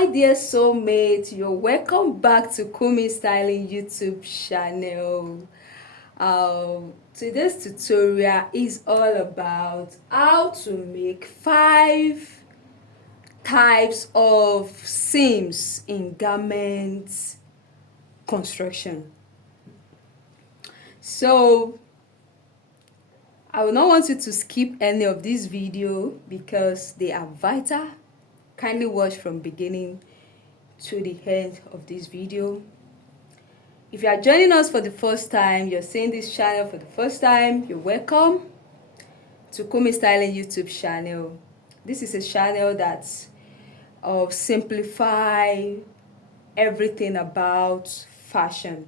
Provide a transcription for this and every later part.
Hi dear soulmate, you're welcome back to Kunmi Styling YouTube channel. Today's tutorial is all about how to make 5 types of seams in garment construction. So I will not want you to skip any of this video because they are vital. Kindly watch from beginning to the end of this video. If you are joining us for the first time, you're seeing this channel for the first time, you're welcome to Kunmi Styling YouTube channel. This is a channel that simplify everything about fashion.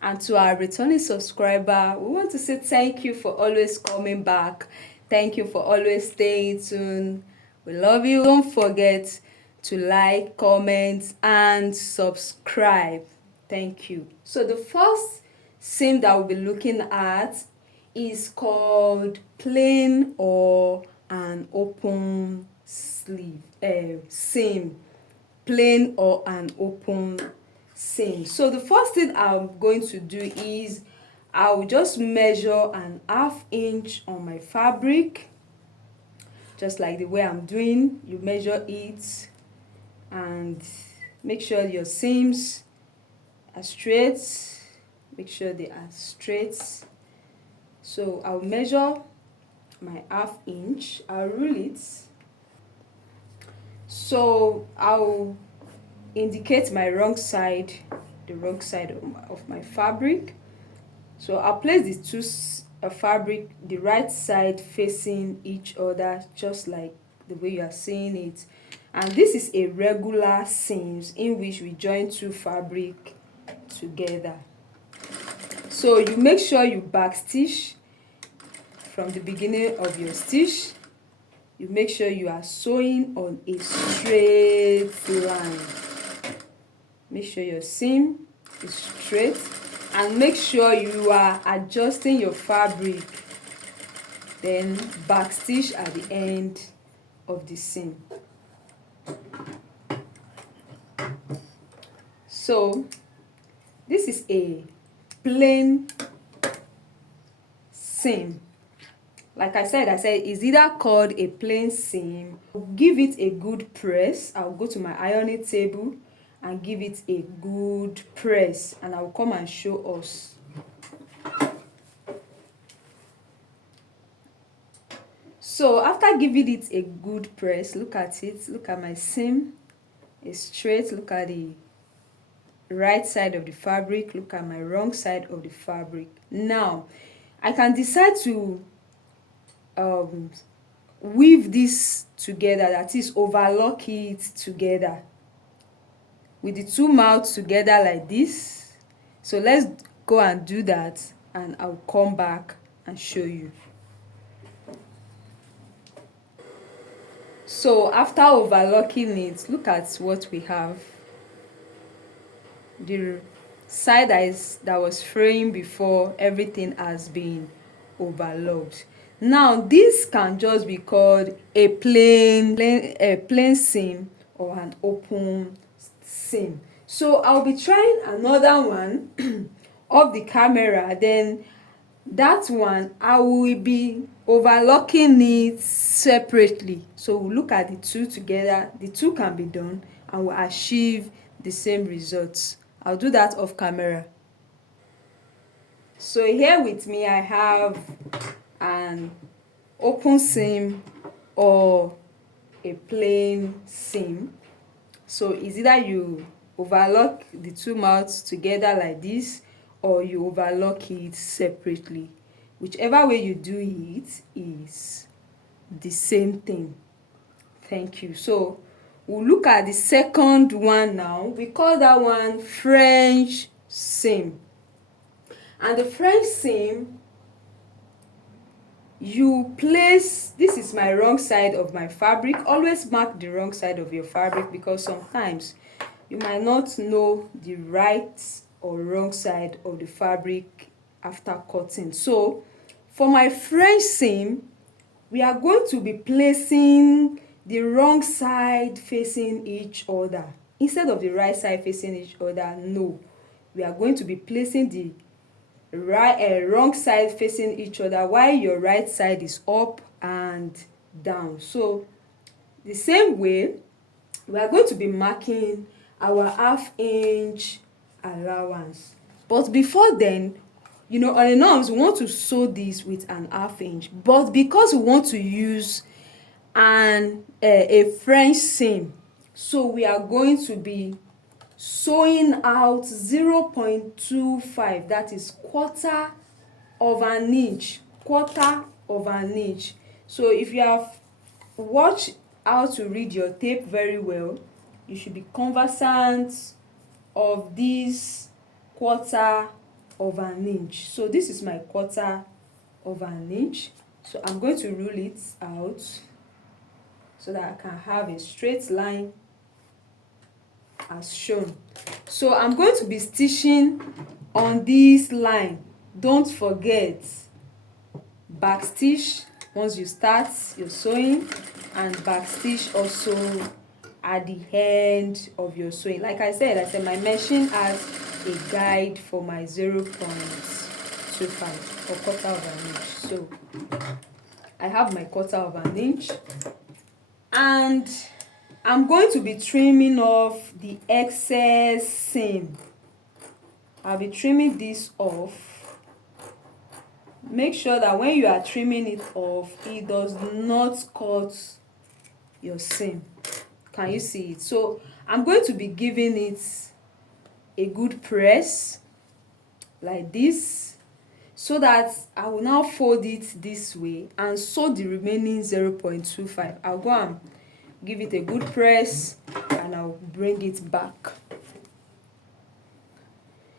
And to our returning subscriber, we want to say thank you for always coming back. Thank you for always staying tuned. We love you. Don't forget to like, comment, and subscribe. Thank you. So the first seam that we'll be looking at is called plain or an open sleeve seam. Plain or an open seam. So the first thing I'm going to do is I'll just measure an 1/2 inch on my fabric, just like the way I'm doing. You measure it and make sure your seams are straight. Make sure they are straight. So I'll measure my 1/2 inch. I'll rule it. So I'll indicate my wrong side, the wrong side of my fabric. So I'll place the two fabric, the right side facing each other, just like the way you are seeing it. And this is a regular seams in which we join two fabric together. So you make sure you back stitch from the beginning of your stitch. You make sure you are sewing on a straight line. Make sure your seam is straight and make sure you are adjusting your fabric, then back stitch at the end of the seam. So this is a plain seam. Like I said it's either called a plain seam. Give it a good press. I'll go to my ironing table and give it a good press, and I'll come and show us. So after giving it a good press, look at it, look at my seam, it's straight. Look at the right side of the fabric, look at my wrong side of the fabric. Now I can decide to weave this together, that is overlock it together with the two mouths together like this. So let's go and do that, and I'll come back and show you. So after overlocking it, look at what we have. The side that was fraying before, everything has been overlocked. Now this can just be called a plain seam or an open seam. So I'll be trying another one of the camera, then that one I will be overlocking it separately. So we'll look at the two together. The two can be done and we'll achieve the same results. I'll do that off camera. So here with me I have an open seam or a plain seam. So it's either you overlock the two mouths together like this, or you overlock it separately. Whichever way you do it is the same thing. Thank you. So we'll look at the second one now. We call that one French seam. And the French seam, you place, this is my wrong side of my fabric. Always mark the wrong side of your fabric because sometimes you might not know the right or wrong side of the fabric after cutting. So for my French seam, we are going to be placing the wrong side facing each other instead of the right side facing each other. No, we are going to be placing the wrong side facing each other while your right side is up and down. So the same way, we are going to be marking our ½ inch allowance. But before then, on the norms we want to sew this with an ½ inch, but because we want to use a French seam, so we are going to be sewing out 0.25, that is quarter of an inch. So if you have watched how to read your tape very well, you should be conversant of this quarter of an inch. So this is my quarter of an inch. So I'm going to rule it out so that I can have a straight line as shown. So I'm going to be stitching on this line. Don't forget, back stitch once you start your sewing, and back stitch also at the end of your sewing. Like I said, my machine has a guide for my 0.25 or quarter-of-an-inch. So I have my quarter-of-an-inch, and I'm going to be trimming off the excess seam. I'll be trimming this off. Make sure that when you are trimming it off, it does not cut your seam. Can you see it? So I'm going to be giving it a good press like this, so that I will now fold it this way and sew the remaining 0.25. I'll go and give it a good press and I'll bring it back.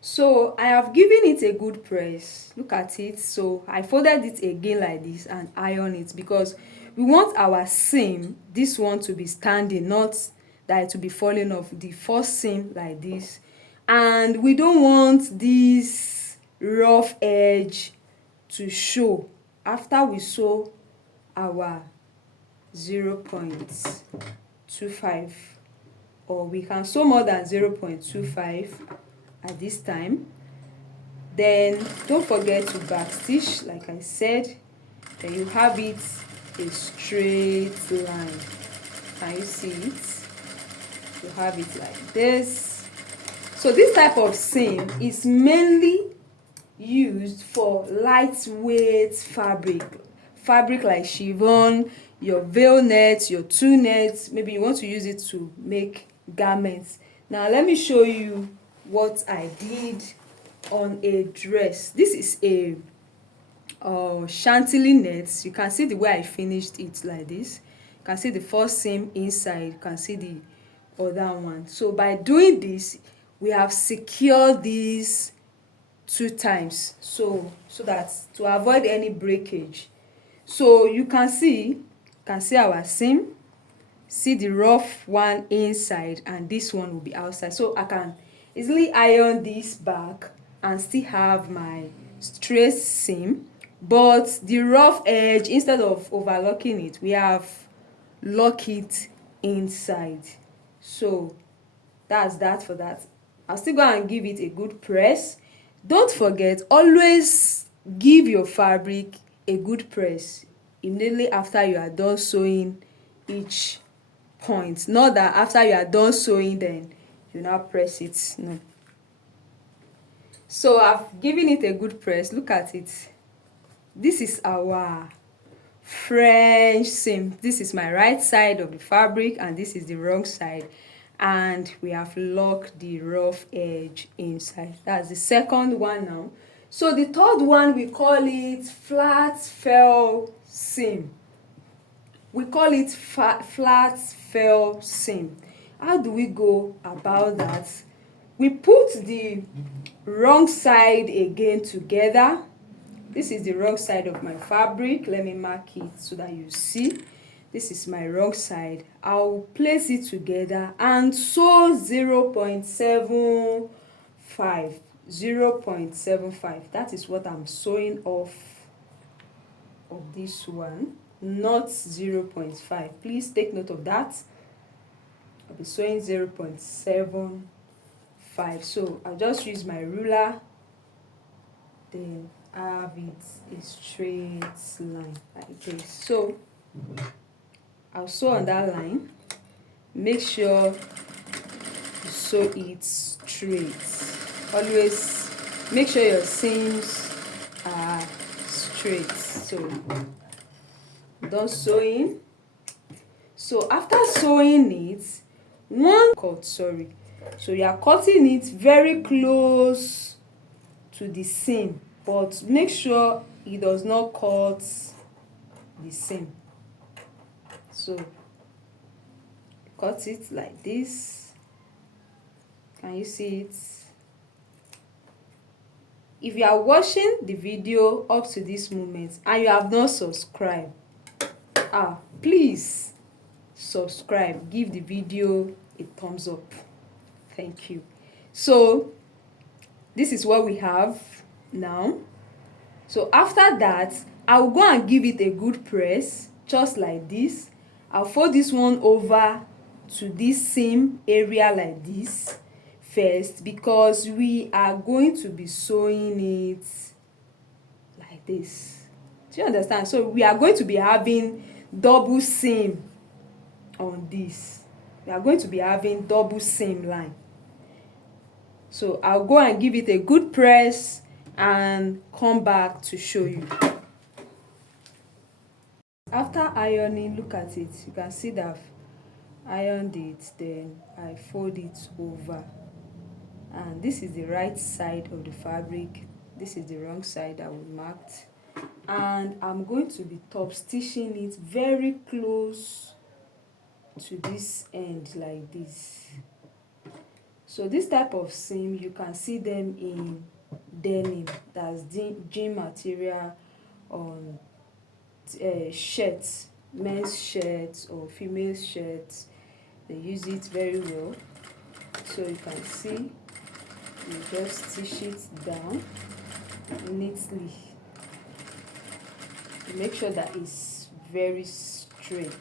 So I have given it a good press. Look at it. So I folded it again like this and iron it, because we want our seam, this one, to be standing, not that it to be falling off. The first seam like this, and we don't want this rough edge to show after we sew our 0.25, or we can sew more than 0.25 at this time. Then don't forget to back stitch like I said. Then you have it a straight line. Can you see it? You have it like this. So this type of seam is mainly used for lightweight fabric like chiffon, your veil net, your tulle net. Maybe you want to use it to make garments. Now let me show you what I did on a dress. This is a chantilly net. You can see the way I finished it like this. You can see the first seam inside, you can see the other one. So by doing this, we have secured these 2 times, so that to avoid any breakage. So you can see our seam, see the rough one inside, and this one will be outside. So I can easily iron this back and still have my straight seam, but the rough edge, instead of overlocking it, we have lock it inside. So that's that for that. I'll still go and give it a good press. Don't forget, always give your fabric a good press immediately after you are done sewing each point. Not that after you are done sewing, then you now press it. No. So I've given it a good press. Look at it. This is our French seam. This is my right side of the fabric and this is the wrong side, and we have locked the rough edge inside. That's the second one now. So the third one, we call it flat fell seam. We call it flat fell seam. How do we go about that? We put the wrong side again together. This is the wrong side of my fabric. Let me mark it so that you see. This is my wrong side. I'll place it together and sew 0.75. 0.75. That is what I'm sewing off of this one. not 0.5. Please take note of that. I'll be sewing 0.75. So I'll just use my ruler, then have it a straight line like this. So I'll sew on that line. Make sure you sew it straight. Always make sure your seams are straight. So done sewing. So after sewing it, so you are cutting it very close to the seam, but make sure it does not cut the seam. So cut it like this. Can you see it? If you are watching the video up to this moment and you have not subscribed, please subscribe, give the video a thumbs up. Thank you. So this is what we have now. So after that, I'll go and give it a good press, just like this. I'll fold this one over to this seam area like this first, because we are going to be sewing it like this. Do you understand? So we are going to be having double seam on this. We are going to be having double seam line. So I'll go and give it a good press and come back to show you. After ironing, look at it. You can see that I've ironed it, then I fold it over. And this is the right side of the fabric. This is the wrong side that we marked. And I'm going to be top stitching it very close to this end like this. So this type of seam, you can see them in denim, that's jean material, on shirts, men's shirts or female shirts. They use it very well. So you can see, you just stitch it down neatly. Make sure that it's very straight.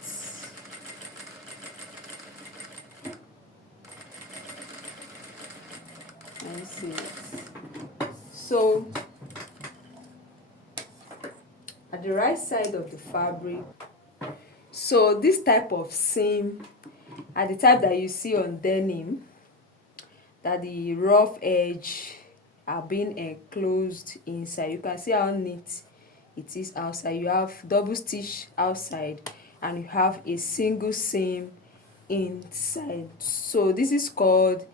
And see it. So at the right side of the fabric, so this type of seam are the type that you see on denim, that the rough edge are being enclosed inside. You can see how neat it is outside. You have double stitch outside and you have a single seam inside. So this is called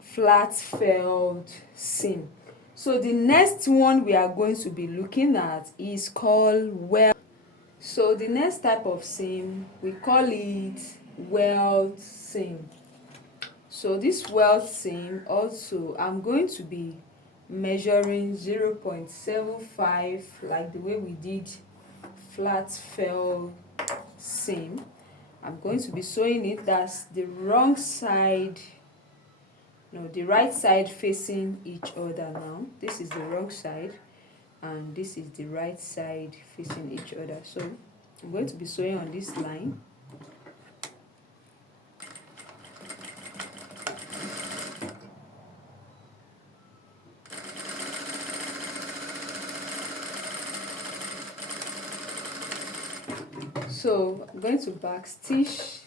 flat felled seam. So the next one we are going to be looking at is called welt. So the next type of seam, we call it welt seam. So this welt seam also, I'm going to be measuring 0.75 like the way we did flat fell seam. I'm going to be sewing it, that's the wrong side, no, the right side facing each other now. This is the wrong side and this is the right side facing each other. So I'm going to be sewing on this line. So I'm going to back stitch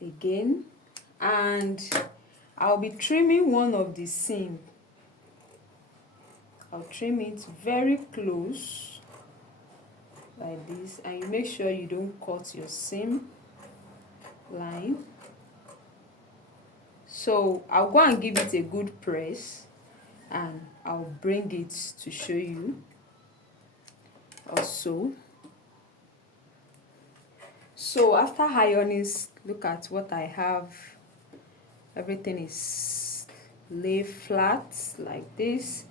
again, and I'll be trimming one of the seam. I'll trim it very close like this, and you make sure you don't cut your seam line. So I'll go and give it a good press and I'll bring it to show you also. So after ironing, look at what I have. Everything is laid flat like this.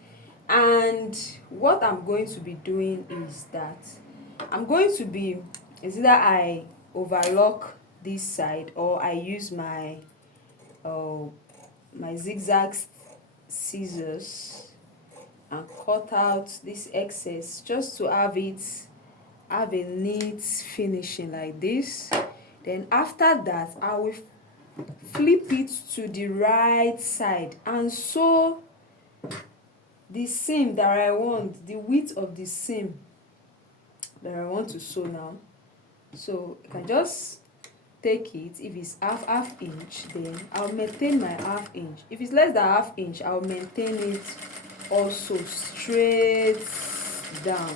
And what I'm going to be doing is that I'm going to be, is either I overlock this side or I use my my zigzag scissors and cut out this excess just to have it have a neat finishing like this. Then after that, I will flip it to the right side and sew the seam that I want, the width of the seam that I want to sew now. So I can just take it. If it's half inch, then I'll maintain my half inch. If it's less than half inch, I'll maintain it also straight down.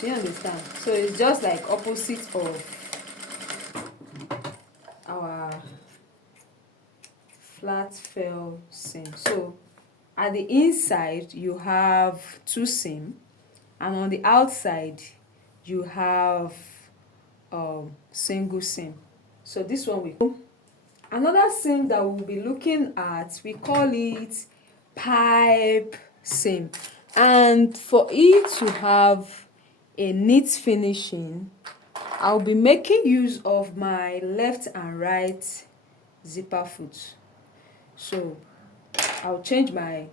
Do you understand? So it's just like opposite of our flat fell seam. So at the inside you have two seam, and on the outside you have single seam. So this one we another seam that we'll be looking at, we call it pipe seam. And for it to have a neat finishing, I'll be making use of my left and right zipper foot. So I'll change my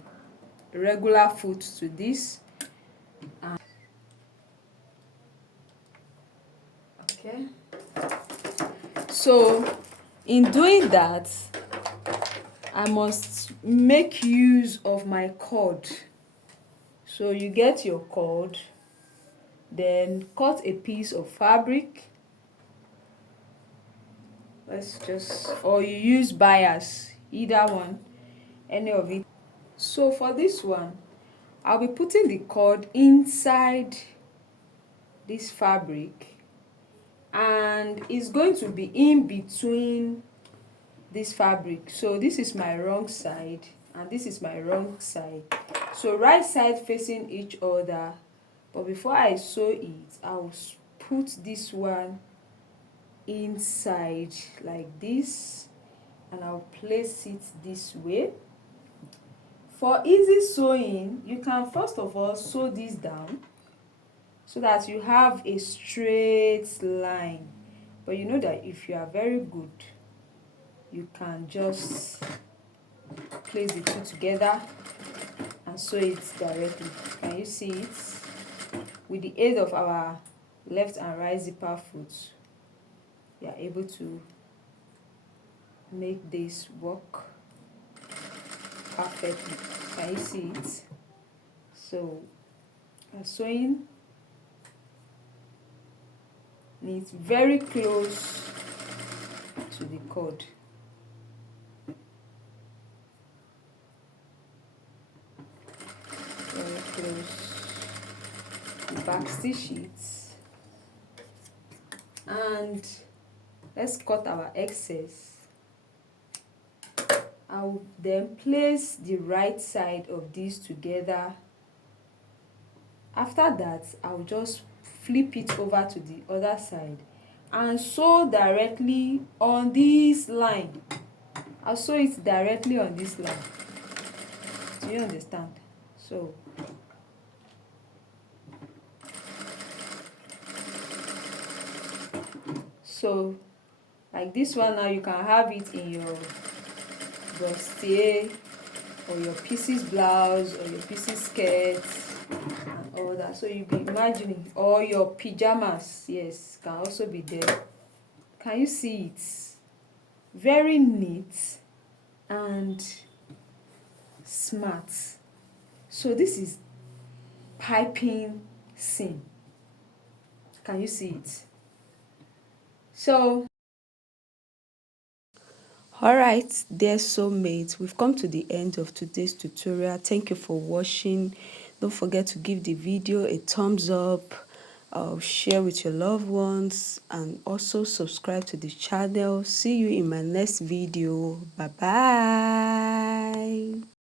regular foot to this. Okay. So in doing that, I must make use of my cord. So you get your cord, then cut a piece of fabric. Let's just, or you use bias, either one, any of it. So for this one, I'll be putting the cord inside this fabric, and it's going to be in between this fabric. So this is my wrong side and this is my wrong side, so right side facing each other. But before I sew it, I'll put this one inside like this, and I'll place it this way. For easy sewing, you can first of all sew this down so that you have a straight line. But you know that if you are very good, you can just place the two together and sew it directly. Can you see it? With the aid of our left and right zipper foot, you are able to make this work perfectly. Can you see it? So I'm sewing neat, very close to the cord. Very close. The back stitch it, and let's cut our excess. I will then place the right side of this together. After that, I'll just flip it over to the other side and sew directly on this line. I'll sew it directly on this line. Do you understand? So like this one now, you can have it in your bustier or your pieces blouse or your pieces skirt and all that. So you'll be imagining, or your pajamas, yes, can also be there. Can you see it? Very neat and smart. So this is piping seam. Can you see it? So alright, dear soulmates, we've come to the end of today's tutorial. Thank you for watching. Don't forget to give the video a thumbs up, share with your loved ones, and also subscribe to the channel. See you in my next video. Bye bye.